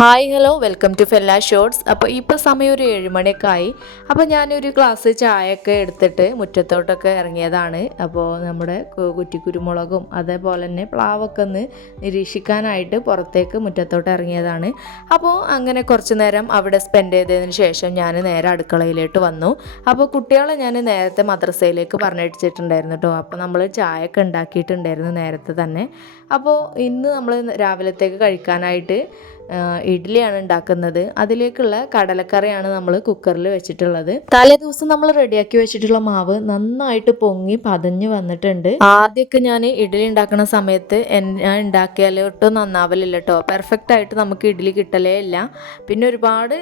Hi hello welcome to fella shorts. അപ്പോൾ ഇപ്പോൾ സമയം ഒരു 7 മണിയൊക്കെ ആയി. അപ്പോൾ ഞാനൊരു ഗ്ലാസ് ചായയൊക്കെ എടുത്തിട്ട് മുറ്റത്തോട്ടൊക്കെ ഇറങ്ങിയതാണ്. അപ്പോൾ നമ്മുടെ കുറ്റിക്കുരുമുളകും അതേപോലെ തന്നെ പ്ലാവൊക്കെ ഒന്ന് നിരീക്ഷിക്കാനായിട്ട് പുറത്തേക്ക് മുറ്റത്തോട്ട് ഇറങ്ങിയതാണ്. അപ്പോൾ അങ്ങനെ കുറച്ച് നേരം അവിടെ സ്പെൻഡ് ചെയ്തതിന് ശേഷം ഞാൻ നേരെ അടുക്കളയിലോട്ട് വന്നു. അപ്പോൾ കുട്ടികളെ ഞാൻ നേരത്തെ മദ്രസയിലേക്ക് പറഞ്ഞയച്ചിട്ടുണ്ടായിരുന്നു കേട്ടോ. അപ്പോൾ നമ്മൾ ചായയൊക്കെ ഉണ്ടാക്കിയിട്ടുണ്ടായിരുന്നു നേരത്തെ തന്നെ. അപ്പോൾ ഇന്ന് നമ്മൾ രാവിലത്തേക്ക് കഴിക്കാനായിട്ട് ഇഡ്ഡലിയാണ് ഉണ്ടാക്കുന്നത്. അതിലേക്കുള്ള കടലക്കറിയാണ് നമ്മൾ കുക്കറിൽ വെച്ചിട്ടുള്ളത്. തലേ ദിവസം നമ്മൾ റെഡിയാക്കി വെച്ചിട്ടുള്ള മാവ് നന്നായിട്ട് പൊങ്ങി പതഞ്ഞ് വന്നിട്ടുണ്ട്. ആദ്യമൊക്കെ ഞാൻ ഇഡ്ഡലി ഉണ്ടാക്കുന്ന സമയത്ത് ഞാൻ ഉണ്ടാക്കിയാലോട്ടും നന്നാവലില്ല കേട്ടോ. പെർഫെക്റ്റ് ആയിട്ട് നമുക്ക് ഇഡ്ഡലി കിട്ടലേ ഇല്ല. പിന്നെ ഒരുപാട്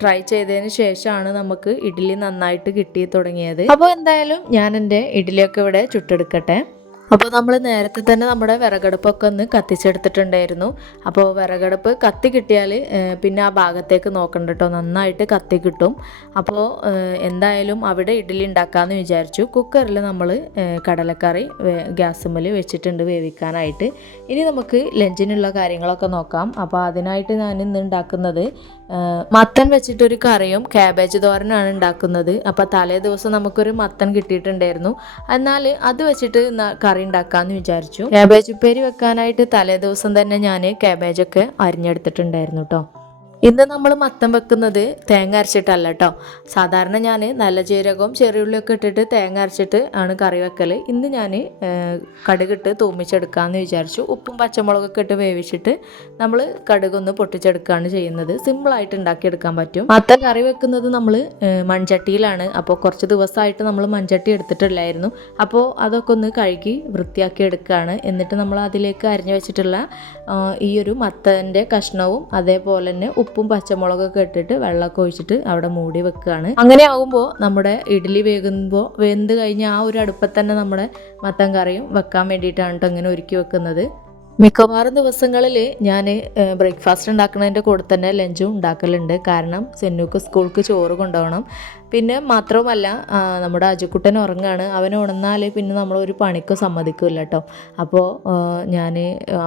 ട്രൈ ചെയ്തതിന് ശേഷമാണ് നമുക്ക് ഇഡ്ഡലി നന്നായിട്ട് കിട്ടി തുടങ്ങിയത്. അപ്പോൾ എന്തായാലും ഞാൻ എൻ്റെ ഇഡ്ഡലിയൊക്കെ ഇവിടെ ചുട്ടെടുക്കട്ടെ. അപ്പോൾ നമ്മൾ നേരത്തെ തന്നെ നമ്മുടെ വിറകടുപ്പൊക്കെ ഒന്ന് കത്തിച്ചെടുത്തിട്ടുണ്ടായിരുന്നു. അപ്പോൾ വിറകടുപ്പ് കത്തി കിട്ടിയാൽ പിന്നെ ആ ഭാഗത്തേക്ക് നോക്കണ്ട കേട്ടോ, നന്നായിട്ട് കത്തി കിട്ടും. അപ്പോൾ എന്തായാലും അവിടെ ഇഡ്ഡലി ഉണ്ടാക്കാമെന്ന് വിചാരിച്ചു. കുക്കറിൽ നമ്മൾ കടലക്കറി ഗ്യാസുമ്മൽ വെച്ചിട്ടുണ്ട് വേവിക്കാനായിട്ട്. ഇനി നമുക്ക് ലഞ്ചിനുള്ള കാര്യങ്ങളൊക്കെ നോക്കാം. അപ്പോൾ അതിനായിട്ട് ഞാൻ ഇന്ന് ഉണ്ടാക്കുന്നത് മത്തൻ വെച്ചിട്ടൊരു കറിയും ക്യാബേജ് തോരനാണ് ഉണ്ടാക്കുന്നത്. അപ്പോൾ തലേ ദിവസം നമുക്കൊരു മത്തൻ കിട്ടിയിട്ടുണ്ടായിരുന്നു. എന്നാൽ അത് വെച്ചിട്ട് കറി ഉണ്ടാക്കാമെന്ന് വിചാരിച്ചു. ക്യാബേജ് ഉപ്പേരി വെക്കാനായിട്ട് തലേ ദിവസം തന്നെ ഞാൻ ക്യാബേജൊക്കെ അരിഞ്ഞെടുത്തിട്ടുണ്ടായിരുന്നു കേട്ടോ. ഇന്ന് നമ്മൾ മത്തൻ വെക്കുന്നത് തേങ്ങ അരച്ചിട്ടല്ല കേട്ടോ. സാധാരണ ഞാൻ നല്ല ജീരകവും ചെറിയുള്ളിയൊക്കെ ഇട്ടിട്ട് തേങ്ങ അരച്ചിട്ട് ആണ് കറി വെക്കൽ. ഇന്ന് ഞാൻ കടുകിട്ട് തൂമിച്ചെടുക്കാമെന്ന് വിചാരിച്ചു. ഉപ്പും പച്ചമുളകൊക്കെ ഇട്ട് വേവിച്ചിട്ട് നമ്മൾ കടുകൊന്ന് പൊട്ടിച്ചെടുക്കുകയാണ് ചെയ്യുന്നത്. സിമ്പിളായിട്ട് ഉണ്ടാക്കിയെടുക്കാൻ പറ്റും. മത്തൻ കറി വെക്കുന്നത് നമ്മൾ മൺചട്ടിയിലാണ്. അപ്പോൾ കുറച്ച് ദിവസമായിട്ട് നമ്മൾ മൺചട്ടി എടുത്തിട്ടില്ലായിരുന്നു. അപ്പോൾ അതൊക്കെ ഒന്ന് കഴുകി വൃത്തിയാക്കി എടുക്കുകയാണ്. എന്നിട്ട് നമ്മൾ അതിലേക്ക് അരിഞ്ഞു വെച്ചിട്ടുള്ള ഈ ഒരു മത്തൻ്റെ കഷ്ണവും അതേപോലെ തന്നെ ഉപ്പും പച്ചമുളകൊക്കെ ഇട്ടിട്ട് വെള്ളമൊക്കെ ഒഴിച്ചിട്ട് അവിടെ മൂടി വെക്കുകയാണ്. അങ്ങനെ ആകുമ്പോൾ നമ്മുടെ ഇഡ്ഡലി വെന്ത് കഴിഞ്ഞ് ആ ഒരു അടുപ്പത്ത് തന്നെ നമ്മുടെ മത്തൻ കറിയും വെക്കാൻ വേണ്ടിയിട്ടാണ് കേട്ടോ ഇങ്ങനെ ഒരുക്കി വെക്കുന്നത്. മിക്കവാറും ദിവസങ്ങളിൽ ഞാൻ ബ്രേക്ക്ഫാസ്റ്റ് ഉണ്ടാക്കുന്നതിൻ്റെ കൂടെ തന്നെ ലഞ്ചും ഉണ്ടാക്കലുണ്ട്. കാരണം സെന്നൂക്ക് സ്കൂൾക്ക് ചോറ് കൊണ്ടുപോകണം. പിന്നെ മാത്രവുമല്ല നമ്മുടെ അജുക്കുട്ടൻ ഉറങ്ങുകയാണ്. അവൻ ഉണർന്നാൽ പിന്നെ നമ്മളൊരു പണിക്കും സമ്മതിക്കില്ല കേട്ടോ. അപ്പോൾ ഞാൻ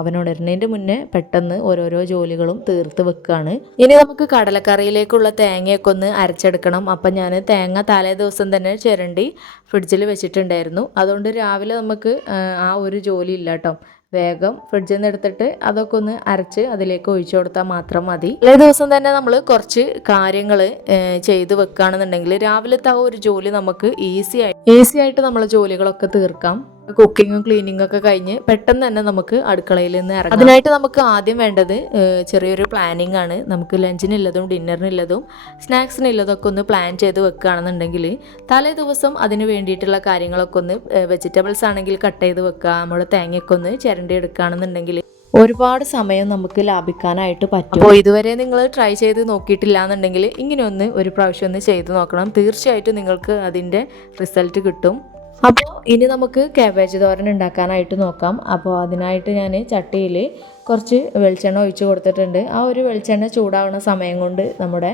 അവൻ ഉണരുന്നതിൻ്റെ മുന്നേ പെട്ടെന്ന് ഓരോരോ ജോലികളും തീർത്ത് വെക്കുകയാണ്. ഇനി നമുക്ക് കടലക്കറിയിലേക്കുള്ള തേങ്ങയൊക്കെ ഒന്ന് അരച്ചെടുക്കണം. അപ്പം ഞാൻ തേങ്ങ തലേ ദിവസം തന്നെ ചിരണ്ടി ഫ്രിഡ്ജിൽ വെച്ചിട്ടുണ്ടായിരുന്നു. അതുകൊണ്ട് രാവിലെ നമുക്ക് ആ ഒരു ജോലി ഇല്ല കേട്ടോ. വേഗം ഫ്രിഡ്ജിൽ നിന്ന് എടുത്തിട്ട് അതൊക്കെ ഒന്ന് അരച്ച് അതിലേക്ക് ഒഴിച്ചു കൊടുത്താൽ മാത്രം മതി. എല്ലാ ദിവസം തന്നെ നമ്മൾ കുറച്ച് കാര്യങ്ങൾ ചെയ്ത് വെക്കുകയാണെന്നുണ്ടെങ്കിൽ രാവിലത്തെ ആ ഒരു ജോലി നമുക്ക് ഈസി ആയിട്ട് നമ്മളെ ജോലികളൊക്കെ തീർക്കാം. കുക്കിങ്ങും ക്ലീനിങ്ങും ഒക്കെ കഴിഞ്ഞ് പെട്ടെന്ന് തന്നെ നമുക്ക് അടുക്കളയിൽ നിന്ന് ഇറങ്ങാം. അതിനായിട്ട് നമുക്ക് ആദ്യം വേണ്ടത് ചെറിയൊരു പ്ലാനിങ് ആണ്. നമുക്ക് ലഞ്ചിനുള്ളതും ഡിന്നറിനുള്ളതും സ്നാക്സിനുള്ളതൊക്കെ ഒന്ന് പ്ലാൻ ചെയ്ത് വെക്കുകയാണെന്നുണ്ടെങ്കിൽ തലേ ദിവസം അതിന് വേണ്ടിയിട്ടുള്ള കാര്യങ്ങളൊക്കെ ഒന്ന് വെജിറ്റബിൾസ് ആണെങ്കിൽ കട്ട് ചെയ്ത് വെക്കുക, നമ്മുടെ തേങ്ങയൊക്കെ ഒന്ന് ചിരണ്ടി എടുക്കുകയാണെന്നുണ്ടെങ്കിൽ ഒരുപാട് സമയം നമുക്ക് ലാഭിക്കാനായിട്ട് പറ്റും. അപ്പോൾ ഇതുവരെ നിങ്ങൾ ട്രൈ ചെയ്ത് നോക്കിയിട്ടില്ല എന്നുണ്ടെങ്കിൽ ഇങ്ങനെ ഒരു പ്രാവശ്യം ഒന്ന് ചെയ്ത് നോക്കണം. തീർച്ചയായിട്ടും നിങ്ങൾക്ക് അതിൻ്റെ റിസൾട്ട് കിട്ടും. അപ്പോൾ ഇനി നമുക്ക് ക്യാബേജ് തോരൻ ഉണ്ടാക്കാനായിട്ട് നോക്കാം. അപ്പോൾ അതിനായിട്ട് ഞാൻ ചട്ടിയിൽ കുറച്ച് വെളിച്ചെണ്ണ ഒഴിച്ച് കൊടുത്തിട്ടുണ്ട്. ആ ഒരു വെളിച്ചെണ്ണ ചൂടാവുന്ന സമയം കൊണ്ട് നമ്മുടെ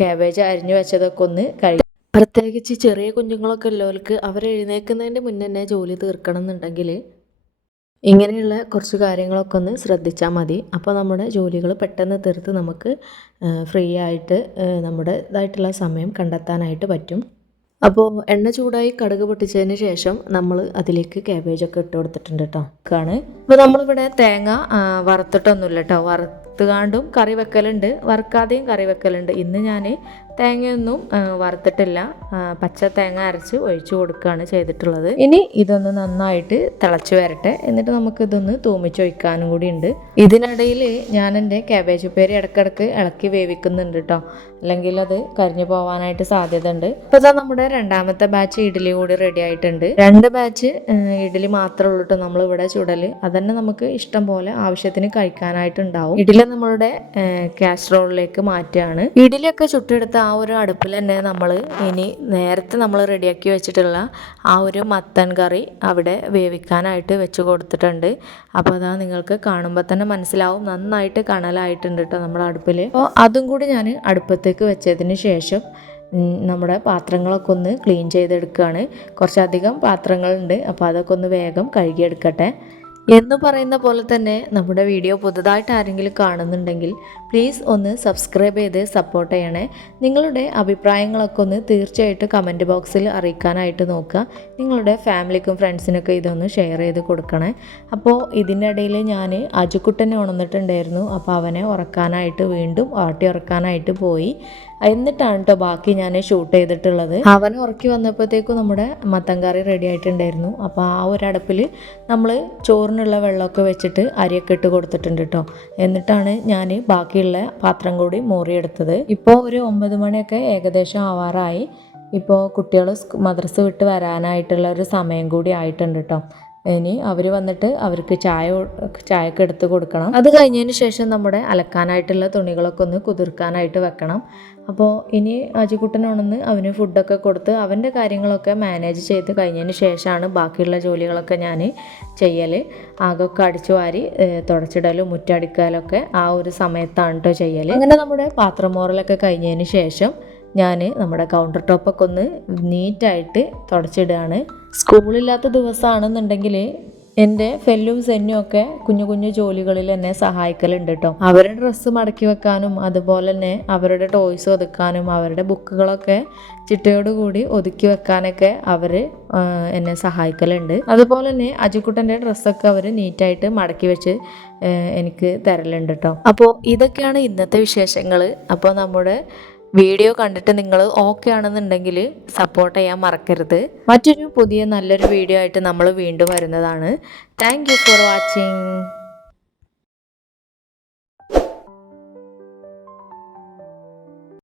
ക്യാബേജ് അരിഞ്ഞു വെച്ചതൊക്കെ ഒന്ന് കഴിയും. പ്രത്യേകിച്ച് ചെറിയ കുഞ്ഞുങ്ങളൊക്കെ ഉള്ളവർക്ക് അവർ എഴുന്നേൽക്കുന്നതിൻ്റെ മുന്നേ തന്നെ ജോലി തീർക്കണം എന്നുണ്ടെങ്കിൽ ഇങ്ങനെയുള്ള കുറച്ച് കാര്യങ്ങളൊക്കെ ഒന്ന് ശ്രദ്ധിച്ചാൽ മതി. അപ്പോൾ നമ്മുടെ ജോലികൾ പെട്ടെന്ന് തീർത്ത് നമുക്ക് ഫ്രീ ആയിട്ട് നമ്മുടേതായിട്ടുള്ള സമയം കണ്ടെത്താനായിട്ട് പറ്റും. അപ്പോൾ എണ്ണ ചൂടായി കടുക് പൊട്ടിച്ചതിന് ശേഷം നമ്മൾ അതിലേക്ക് ക്യാബേജൊക്കെ ഇട്ട് കൊടുത്തിട്ടുണ്ട് കേട്ടോ. അപ്പോൾ നമ്മളിവിടെ തേങ്ങ വറുത്തിട്ടൊന്നുമില്ല കേട്ടോ. വറുത്തുകാണ്ടും കറി വെക്കലുണ്ട്, വറുക്കാതെയും കറി വെക്കലുണ്ട്. ഇന്ന് ഞാൻ തേങ്ങയൊന്നും വറുത്തിട്ടില്ല, പച്ച തേങ്ങ അരച്ച് ഒഴിച്ചു കൊടുക്കുകയാണ് ചെയ്തിട്ടുള്ളത്. ഇനി ഇതൊന്ന് നന്നായിട്ട് തിളച്ച് വരട്ടെ. എന്നിട്ട് നമുക്കിതൊന്ന് തൂമിച്ചൊഴിക്കാനും കൂടി ഉണ്ട്. ഇതിനിടയിൽ ഞാൻ എൻ്റെ ക്യാബേജ് ഉപ്പേരി ഇടയ്ക്കിടയ്ക്ക് ഇളക്കി വേവിക്കുന്നുണ്ട് കേട്ടോ, അല്ലെങ്കിൽ അത് കരിഞ്ഞു പോകാനായിട്ട് സാധ്യത ഉണ്ട്. അപ്പോൾ ഇതാ നമ്മുടെ രണ്ടാമത്തെ ബാച്ച് ഇഡ്ഡലി കൂടി റെഡി ആയിട്ടുണ്ട്. 2 ബാച്ച് ഇഡ്ഡലി മാത്രമേ ഉള്ളൂ കേട്ടോ നമ്മളിവിടെ ചുടൽ. അതന്നെ നമുക്ക് ഇഷ്ടം പോലെ ആവശ്യത്തിന് കഴിക്കാനായിട്ടുണ്ടാവും. ഇഡ്ഡലി നമ്മളുടെ കാസറോളിലേക്ക് മാറ്റുകയാണ്. ഇഡ്ഡലിയൊക്കെ ചുട്ടെടുത്ത ആ ഒരു അടുപ്പിൽ തന്നെ നമ്മൾ ഇനി നേരത്തെ നമ്മൾ റെഡിയാക്കി വെച്ചിട്ടുള്ള ആ ഒരു മത്തൻ കറി അവിടെ വേവിക്കാനായിട്ട് വെച്ച് കൊടുത്തിട്ടുണ്ട്. അപ്പോൾ അതാ നിങ്ങൾക്ക് കാണുമ്പോൾ തന്നെ മനസ്സിലാവും നന്നായിട്ട് കണലായിട്ടുണ്ട് കേട്ടോ നമ്മുടെ അടുപ്പിൽ. അപ്പോൾ അതും കൂടി ഞാൻ അടുപ്പത്തേക്ക് വെച്ചതിന് ശേഷം നമ്മുടെ പാത്രങ്ങളൊക്കെ ഒന്ന് ക്ലീൻ ചെയ്തെടുക്കുകയാണ്. കുറച്ചധികം പാത്രങ്ങളുണ്ട്. അപ്പോൾ അതൊക്കെ ഒന്ന് വേഗം കഴുകിയെടുക്കട്ടെ. എന്ന് പറയുന്ന പോലെ തന്നെ നമ്മുടെ വീഡിയോ പുതുതായിട്ട് ആരെങ്കിലും കാണുന്നുണ്ടെങ്കിൽ പ്ലീസ് ഒന്ന് സബ്സ്ക്രൈബ് ചെയ്ത് സപ്പോർട്ട് ചെയ്യണേ. നിങ്ങളുടെ അഭിപ്രായങ്ങളൊക്കെ ഒന്ന് തീർച്ചയായിട്ടും കമൻറ്റ് ബോക്സിൽ അറിയിക്കാനായിട്ട് നോക്കുക. നിങ്ങളുടെ ഫാമിലിക്കും ഫ്രണ്ട്സിനൊക്കെ ഇതൊന്ന് ഷെയർ ചെയ്ത് കൊടുക്കണേ. അപ്പോൾ ഇതിൻ്റെ ഇടയിൽ ഞാൻ അജുക്കുട്ടനെ ഉണർന്നിട്ടുണ്ടായിരുന്നു. അപ്പോൾ അവനെ ഉറക്കാനായിട്ട് വീണ്ടും ആട്ടി ഉറക്കാനായിട്ട് പോയി. എന്നിട്ടാണ് കേട്ടോ ബാക്കി ഞാൻ ഷൂട്ട് ചെയ്തിട്ടുള്ളത്. അവനെ ഉറക്കി വന്നപ്പോഴത്തേക്കും നമ്മുടെ മത്തൻ കറി റെഡി ആയിട്ടുണ്ടായിരുന്നു. അപ്പോൾ ആ ഒരു അടുപ്പിൽ നമ്മൾ ചോറിനുള്ള വെള്ളമൊക്കെ വെച്ചിട്ട് അരിയൊക്കെ ഇട്ട് കൊടുത്തിട്ടുണ്ട് കേട്ടോ. എന്നിട്ടാണ് ഞാൻ ബാക്കിയുള്ള പാത്രം കൂടി മോറിയെടുത്തത്. ഇപ്പോൾ ഒരു 9 മണിയൊക്കെ ഏകദേശം ആവാറായി. ഇപ്പോൾ കുട്ടികൾ മദ്രസ വിട്ട് വരാനായിട്ടുള്ള ഒരു സമയം കൂടി ആയിട്ടുണ്ട് കേട്ടോ. ഇനി അവർ വന്നിട്ട് അവർക്ക് ചായയൊക്കെ എടുത്ത് കൊടുക്കണം. അത് കഴിഞ്ഞതിന് ശേഷം നമ്മുടെ അലക്കാനായിട്ടുള്ള തുണികളൊക്കെ ഒന്ന് കുതിർക്കാനായിട്ട് വെക്കണം. അപ്പോൾ ഇനി അജിക്കുട്ടനാണെന്ന് അവന് ഫുഡൊക്കെ കൊടുത്ത് അവൻ്റെ കാര്യങ്ങളൊക്കെ മാനേജ് ചെയ്ത് കഴിഞ്ഞതിന് ശേഷമാണ് ബാക്കിയുള്ള ജോലികളൊക്കെ ഞാൻ ചെയ്യൽ. ആകൊക്കെ അടിച്ചു വാരി തുടച്ചിടലും മുറ്റടിക്കലൊക്കെ ആ ഒരു സമയത്താണ് കേട്ടോ ചെയ്യൽ. അങ്ങനെ നമ്മുടെ പാത്രം മോറലൊക്കെ കഴിഞ്ഞതിന് ശേഷം ഞാൻ നമ്മുടെ കൗണ്ടർ ടോപ്പൊക്കെ ഒന്ന് നീറ്റായിട്ട് തുടച്ചിടുകയാണ്. സ്കൂളില്ലാത്ത ദിവസമാണെന്നുണ്ടെങ്കിൽ എൻ്റെ ഫെല്ലും സെന്നും ഒക്കെ കുഞ്ഞു കുഞ്ഞു ജോലികളിൽ എന്നെ സഹായിക്കലുണ്ട് കേട്ടോ. അവരുടെ ഡ്രസ്സ് മടക്കി വെക്കാനും അതുപോലെ തന്നെ അവരുടെ ടോയ്സ് ഒതുക്കാനും അവരുടെ ബുക്കുകളൊക്കെ ചിട്ടയോടുകൂടി ഒതുക്കി വെക്കാനൊക്കെ അവർ എന്നെ സഹായിക്കലുണ്ട്. അതുപോലെ തന്നെ അജിക്കുട്ടൻ്റെ ഡ്രസ്സൊക്കെ അവർ നീറ്റായിട്ട് മടക്കി വെച്ച് എനിക്ക് തരലുണ്ട് കേട്ടോ. അപ്പോൾ ഇതൊക്കെയാണ് ഇന്നത്തെ വിശേഷങ്ങൾ. അപ്പോൾ നമ്മുടെ വീഡിയോ കണ്ടിട്ട് നിങ്ങൾ ഓക്കെ ആണെന്നുണ്ടെങ്കിൽ സപ്പോർട്ട് ചെയ്യാൻ മറക്കരുത്. മറ്റൊരു പുതിയ നല്ലൊരു വീഡിയോ ആയിട്ട് നമ്മൾ വീണ്ടും വരുന്നതാണ്. Thank you for watching.